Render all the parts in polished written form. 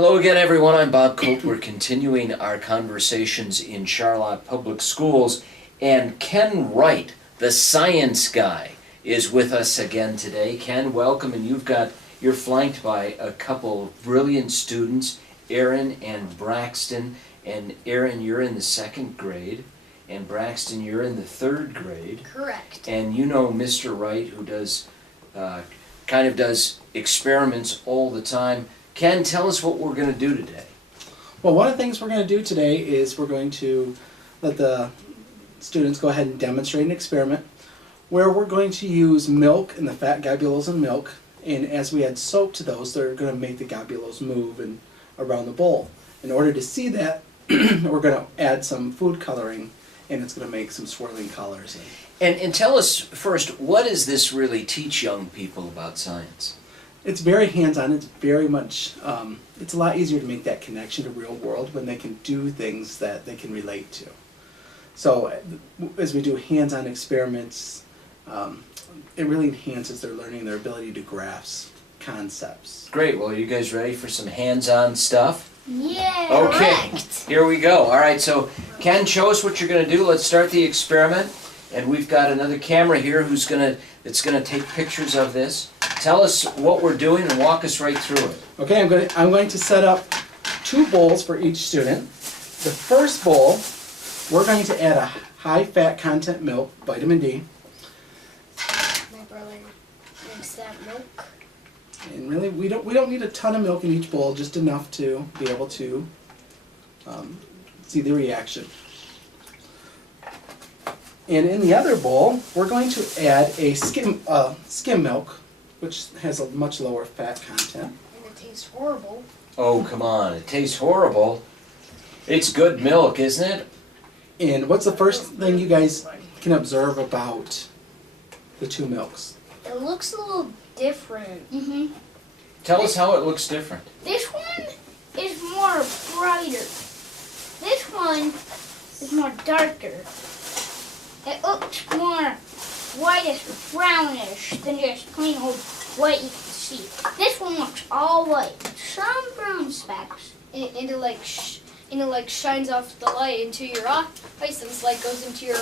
Hello again, everyone. I'm Bob Cope. We're continuing our conversations in Charlotte Public Schools, and Ken Wright, the science guy, is with us again today. Ken, welcome, and you're flanked by a couple of brilliant students, Aaron and Braxton. And Aaron, you're in the second grade, and Braxton, you're in the third grade. Correct. And you know Mr. Wright, who does experiments all the time. Ken, tell us what we're going to do today. Well, one of the things we're going to do today is we're going to let the students go ahead and demonstrate an experiment where we're going to use milk and the fat globules in milk, and as we add soap to those, they're going to make the globules move around the bowl. In order to see that, we're going to add some food coloring, and it's going to make some swirling colors. And tell us first, what does this really teach young people about science? It's very hands-on. It's very much, it's a lot easier to make that connection to real world when they can do things that they can relate to. So as we do hands-on experiments, it really enhances their learning, their ability to grasp concepts. Great. Well, are you guys ready for some hands-on stuff? Yeah. Okay. Correct. Here we go. All right. So, Ken, show us what you're going to do. Let's start the experiment. And we've got another camera here that's going to take pictures of this. Tell us what we're doing and walk us right through it. Okay, I'm going to set up 2 bowls for each student. The first bowl, we're going to add a high fat content milk, vitamin D. My brother makes that milk. And really, we don't need a ton of milk in each bowl, just enough to be able to see the reaction. And in the other bowl, we're going to add a skim milk, which has a much lower fat content. And it tastes horrible. Oh, come on. It tastes horrible. It's good milk, isn't it? And what's the first thing you guys can observe about the 2 milks? It looks a little different. Tell us how it looks different. This one is more brighter. This one is more darker. It looks more whitish or brownish than just plain old white you can see. This one looks all white, some brown specks. And it like shines off the light into your eye, since light goes into your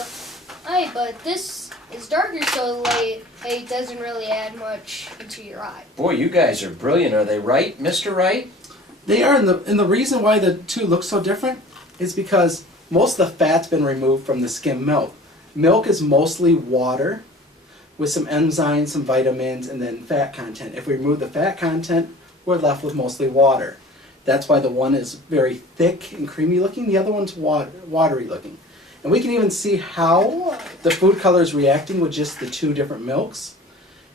eye. But this is darker, so light doesn't really add much into your eye. Boy, you guys are brilliant. Are they right, Mr. Wright? They are, and the reason why the 2 look so different is because most of the fat's been removed from the skim milk. Milk is mostly water with some enzymes, some vitamins, and then fat content. If we remove the fat content, we're left with mostly water. That's why the one is very thick and creamy looking, the other one's watery looking. And we can even see how the food color is reacting with just the 2 different milks.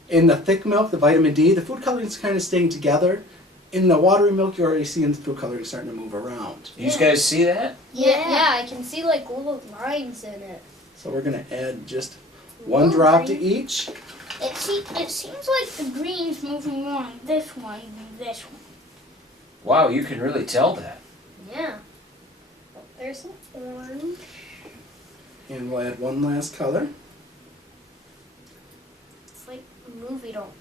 In the thick milk, the vitamin D, the food coloring is kind of staying together. In the watery milk, you're already seeing the food coloring starting to move around. You guys see that? Yeah, I can see like little lines in it. So we're going to add just 1 drop to each. It seems like the green's moving more on this one than this one. Wow, you can really tell that. Yeah. There's some orange. And we'll add 1 last color. It's like moving all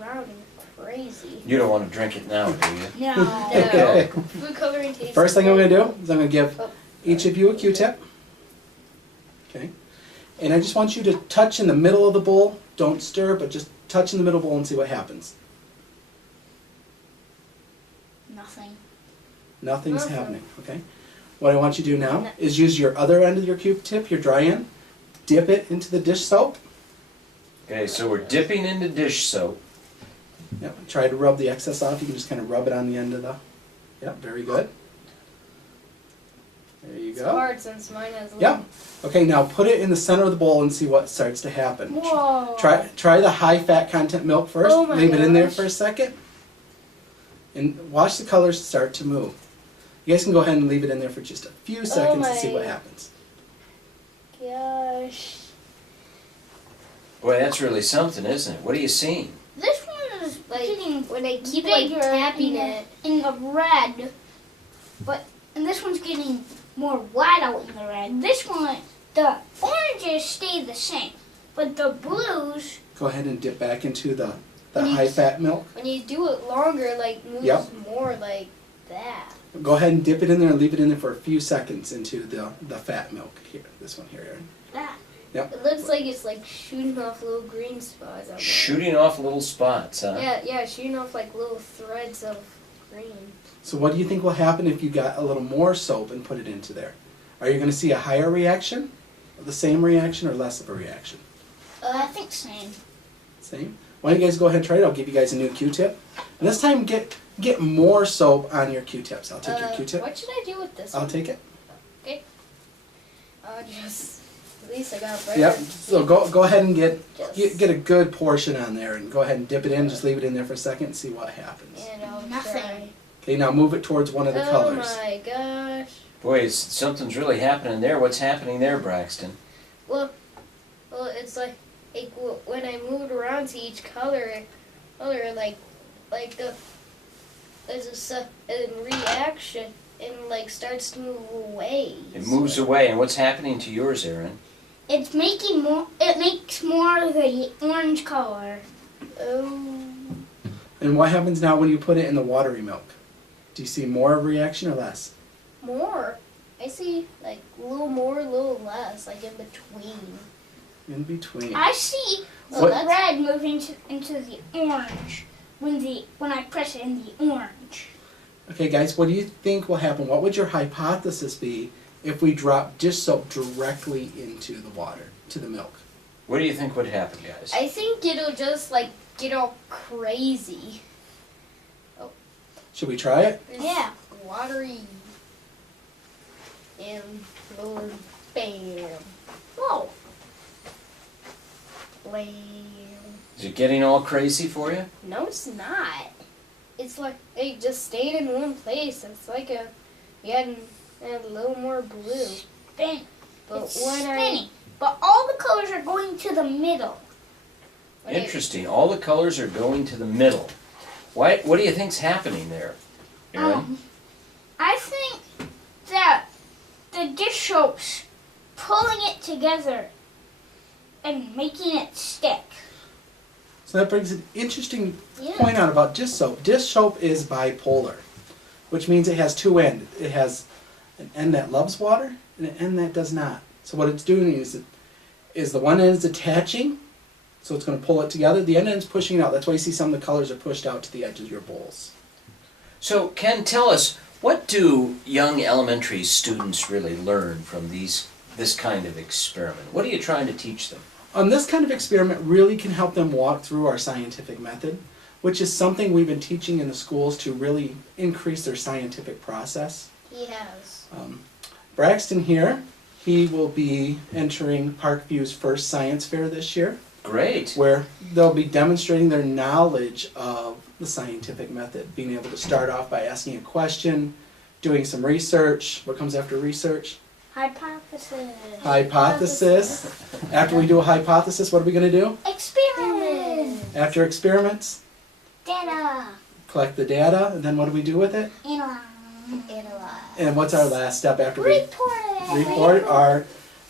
around and crazy. You don't want to drink it now, do you? No. No. Food coloring tastes. First thing I'm going to do is I'm going to give Oh. each of you a Q-tip. Okay. And I just want you to touch in the middle of the bowl. Don't stir, but just touch in the middle bowl and see what happens. Nothing. Nothing's Nothing. happening. Okay. What I want you to do now is use your other end of your Q-tip, your dry end, dip it into the dish soap. Okay, so we're dipping into dish soap. Yep. Try to rub the excess off. You can just kind of rub it on the end of the. Yep. Very good. There you It's go. hard since mine has a Yep. little. Okay, now put it in the center of the bowl and see what starts to happen. Whoa. Try the high fat content milk first. Oh my Leave it in there gosh. for a second. And watch the colors start to move. You guys can go ahead and leave it in there for just a few seconds to see what my happens. Gosh. Boy, that's really something, isn't it? What are you seeing? This one is Like getting when I keep bigger tapping in it. the red, and this one's getting more white out in the red. This one, the oranges stay the same, but the blues. Go ahead and dip back into the When you- high fat milk. When you do it longer, like moves Yep. more like that. Go ahead and dip it in there and leave it in there for a few seconds into the fat milk here. This one here, Aaron. That. Yep. It looks like it's like shooting off little green spots. Out there. Shooting off little spots, huh? Yeah, shooting off like little threads of green. So what do you think will happen if you got a little more soap and put it into there? Are you going to see a higher reaction, the same reaction, or less of a reaction? I think same. Same? Why don't you guys go ahead and try it? I'll give you guys a new Q-tip. And this time get more soap on your Q-tips. I'll take your Q-tip. What should I do with this I'll one? take it. Just at least I got bread. Yep. So go ahead and Just- get a good portion on there and go ahead and dip it in. Just leave it in there for a second and see what happens. And I'll Nothing. try. Okay, now move it towards one of the colors. Oh my gosh. Boy, something's really happening there. What's happening there, Braxton? Well, it's like when I moved around to each color like there's a reaction and like starts to move away. It moves away, and what's happening to yours, Aaron? It's making more. It makes more of the orange color. Oh. And what happens now when you put it in the watery milk? Do you see more of a reaction or less? More. I see like a little more, a little less, like in between. In between. I see the What- red moving into the orange when I press it in the orange. Okay, guys, what do you think will happen? What would your hypothesis be if we drop dish soap directly into the water, to the milk? What do you think would happen, guys? I think it'll just like get all crazy. Should we try it? It's Yeah. watery. And boom, bam, Whoa. blam. Is it getting all crazy for you? No, it's not. It's like they just stayed in one place. It's like you had a little more blue. Spin. But It's when spinning. But all the colors are going to the middle. Interesting. All the colors are going to the middle. What do you think's happening there, Aaron? I think that the dish soap's pulling it together and making it stick. So that brings an interesting Yeah. point out about dish soap. Dish soap is bipolar, which means it has two ends. It has an end that loves water and an end that does not. So what it's doing is the one end is attaching, so it's going to pull it together. The end is pushing it out. That's why you see some of the colors are pushed out to the edge of your bowls. So, Ken, tell us, what do young elementary students really learn from this kind of experiment? What are you trying to teach them? This kind of experiment really can help them walk through our scientific method, which is something we've been teaching in the schools to really increase their scientific process. He has. Braxton here, he will be entering Parkview's first science fair this year, Great. where they'll be demonstrating their knowledge of the scientific method, being able to start off by asking a question, doing some research. What comes after research? Hypothesis. Hypothesis. After we do a hypothesis, what are we going to do? Experiment. After experiments, Data. collect the data, and then what do we do with it? Analyze. And what's our last step after we Report it. report our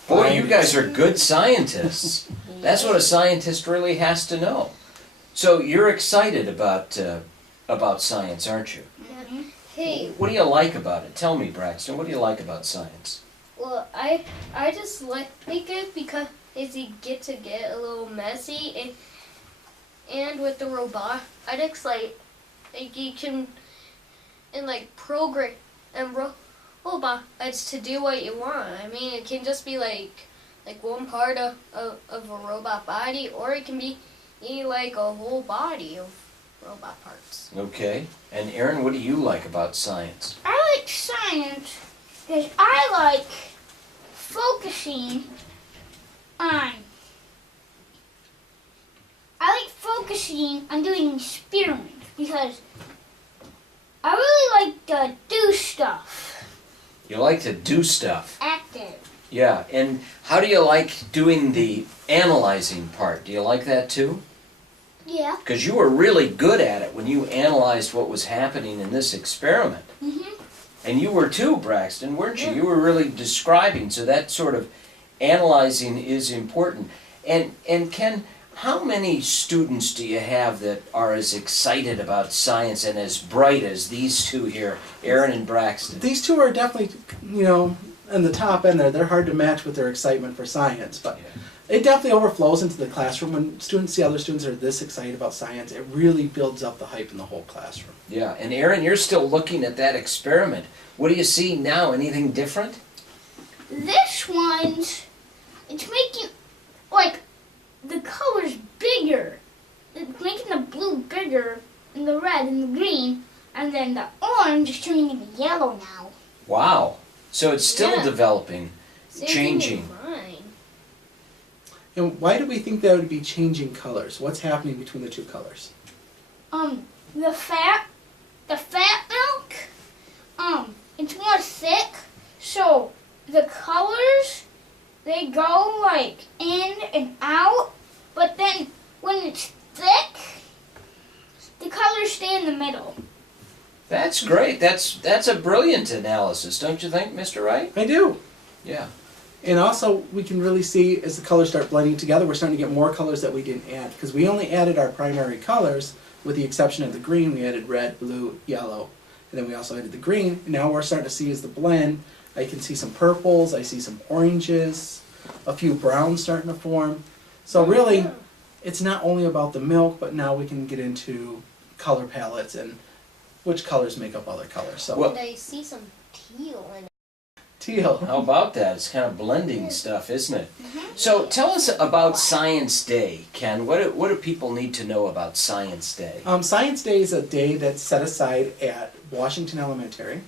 Boy, you guys are good scientists. That's what a scientist really has to know. So you're excited about science, aren't you? Hey, What do you like about it? Tell me, Braxton, what do you like about science? well, I just like it because you get a little messy and with the robotics like you can program and robots to do what you want. I mean, it can just be like one part of a robot body, or it can be like a whole body of robot parts. Okay. And Aaron, what do you like about science? I like science because I like focusing on. Doing experiments because I really like to do stuff. You like to do stuff. Active. Yeah, and how do you like doing the analyzing part? Do you like that too? Yeah. Because you were really good at it when you analyzed what was happening in this experiment. Mhm. And you were too, Braxton, weren't you? Yeah. You were really describing, so that sort of analyzing is important. And Ken, How many students do you have that are as excited about science and as bright as these two here, Aaron and Braxton? These two are definitely, you know, in the top end there. They're hard to match with their excitement for science, but it definitely overflows into the classroom. When students see other students are this excited about science, it really builds up the hype in the whole classroom. Yeah, and Aaron, you're still looking at that experiment. What do you see now? Anything different? This one's, it's making, like, the colors bigger. It's making the blue bigger, and the red and the green, and then the orange is turning into yellow now. Wow. So it's still developing, Same changing. thing in mine. And why do we think that would be changing colors? What's happening between the two colors? The fat milk, it's more thick, so the colors, they go like in and out, but then when it's thick, the colors stay in the middle. That's great. That's a brilliant analysis, don't you think, Mr. Wright? I do. Yeah. And also, we can really see as the colors start blending together, we're starting to get more colors that we didn't add. Because we only added our primary colors, with the exception of the green. We added red, blue, yellow, and then we also added the green. And now we're starting to see as the blend, I can see some purples, I see some oranges, a few browns starting to form. So really, it's not only about the milk, but now we can get into color palettes and which colors make up other colors. So And I see some teal in it. teal. How about that? It's kind of blending stuff, isn't it? So tell us about Science Day, Ken. What do people need to know about Science Day? Science Day is a day that's set aside at Washington Elementary,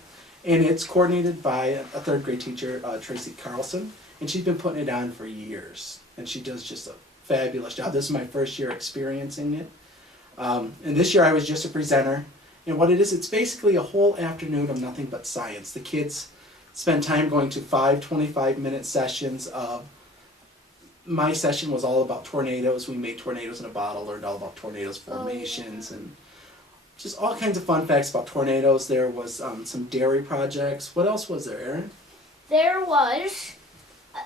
and it's coordinated by a third grade teacher, Tracy Carlson, and she's been putting it on for years, and she does just a fabulous job. This is my first year experiencing it, and this year I was just a presenter, and what it is, it's basically a whole afternoon of nothing but science. The kids spend time going to 5 25-minute sessions of, my session was all about tornadoes. We made tornadoes in a bottle, learned all about tornadoes formations, and just all kinds of fun facts about tornadoes. There was some dairy projects. What else was there, Aaron? There was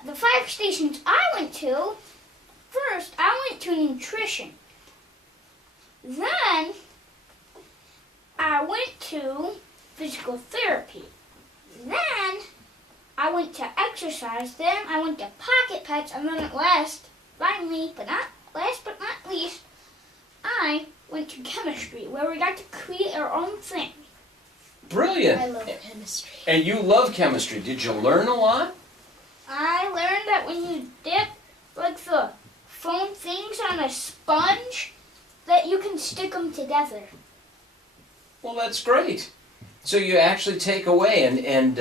the 5 stations I went to. First, I went to nutrition. Then, I went to physical therapy. Then, I went to exercise. Then, I went to pocket pets. And then at last, finally, but not last but not least, I went to chemistry, where we got to create our own thing. Brilliant. I love chemistry. And you love chemistry. Did you learn a lot? I learned that when you dip like the foam things on a sponge, that you can stick them together. Well, that's great. So you actually take away, and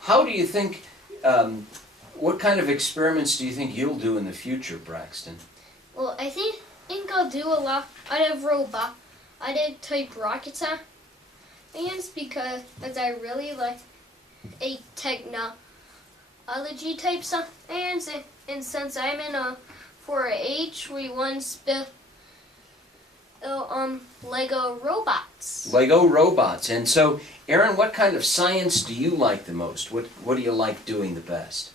how do you think, what kind of experiments do you think you'll do in the future, Braxton? Well, I think I'll do a lot out of type rocket science because I really like a technology type science, and since I'm in a 4-H, we once built Lego robots. Lego robots. And so, Aaron, what kind of science do you like the most? What do you like doing the best?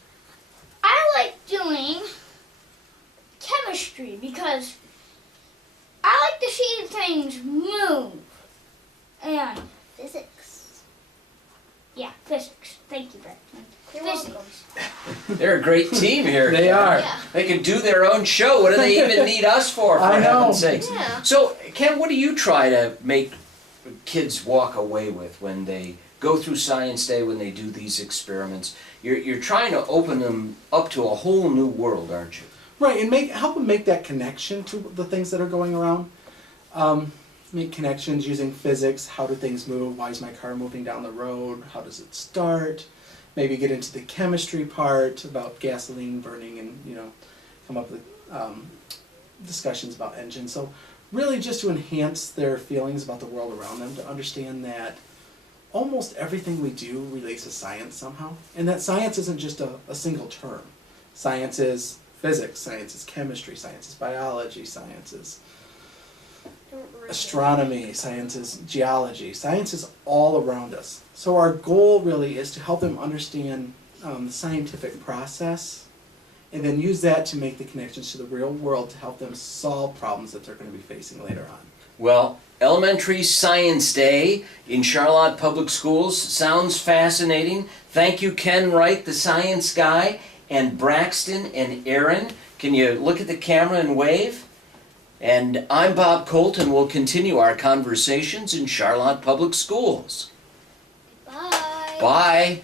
I like doing chemistry because I like to see things move. And Physics. yeah, physics. Thank you, Braxton. You're Physics. welcome. They're a great team here. They Ken. are. Yeah. They can do their own show. What do they even need us for I know. heaven's sakes? Yeah. So, Ken, what do you try to make kids walk away with when they go through Science Day, when they do these experiments? You're trying to open them up to a whole new world, aren't you? Right, and help them make that connection to the things that are going around. Make connections using physics. How do things move? Why is my car moving down the road? How does it start? Maybe get into the chemistry part about gasoline burning, and come up with discussions about engines. So really just to enhance their feelings about the world around them, to understand that almost everything we do relates to science somehow, and that science isn't just a single term. Science is physics, science is chemistry, science is biology, science is astronomy, science is geology. Science is all around us. So our goal really is to help them understand the scientific process and then use that to make the connections to the real world to help them solve problems that they're going to be facing later on. Well, Elementary Science Day in Charlotte Public Schools sounds fascinating. Thank you, Ken Wright, the science guy, and Braxton and Aaron. Can you look at the camera and wave? And I'm Bob Colton. We'll continue our conversations in Charlotte Public Schools. Bye. Bye.